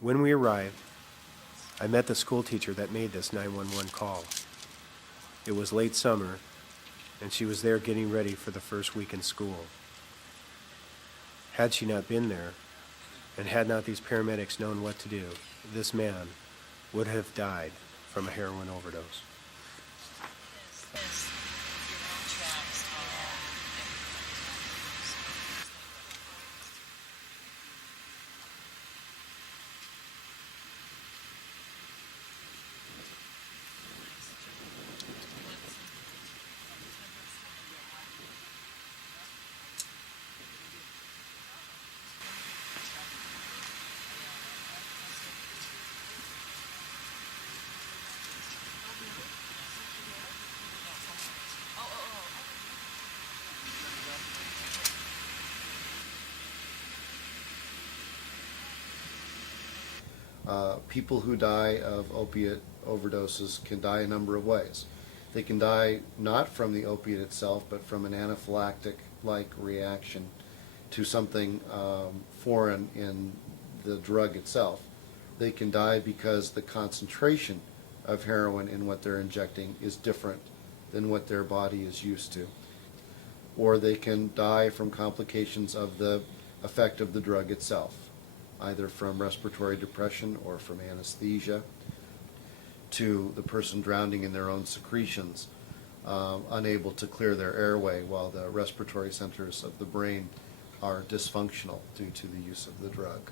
When we arrived, I met the school teacher that made this 911 call. It was late summer, and she was there getting ready for the first week in school. Had she not been there, and had not these paramedics known what to do, this man would have died from a heroin overdose. People who die of opiate overdoses can die a number of ways. They can die not from the opiate itself, but from an anaphylactic-like reaction to something foreign in the drug itself. They can die because the concentration of heroin in what they're injecting is different than what their body is used to. Or they can die from complications of the effect of the drug itself, either from respiratory depression or from anesthesia, to the person drowning in their own secretions, unable to clear their airway while the respiratory centers of the brain are dysfunctional due to the use of the drug.